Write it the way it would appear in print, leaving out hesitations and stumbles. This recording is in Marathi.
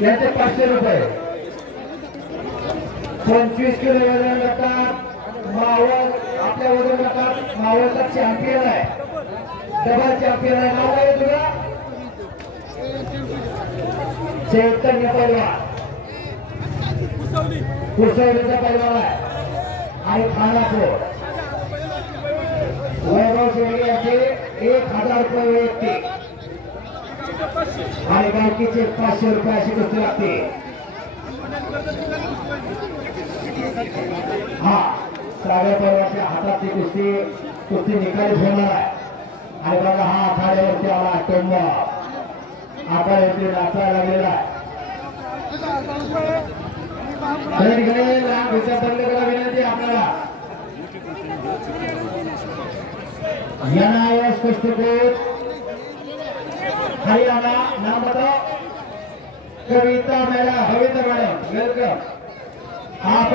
त्यांचे 500 रुपये 25 किलो वजन गटात मावळ आपल्या वजन गटात मावळचा चॅम्पियन आहे डबल चॅम्पियन आहे नाव काय तुला चैतन्य पैलवान कुसवलीचा पैलवान आहे आणि खानापूर वैभव शेळके यांचे 1000 रुपये वैयक्तिक आणि गावकीचे 500 रुपये अशी कुस्ती लागते हा सगळ्या पैलवानच्या हातातली कुस्ती निकाली होणार आहे आणि बघा हा आखाड्यावरती आला टोंबा आखाड्यावरती नाचायला लागलेला आहे विनंती आपल्याला एनआयएस कुस्ती कोच हरियाणा नाम बताओ कविता मेरा हविता मैडम वेलकम आप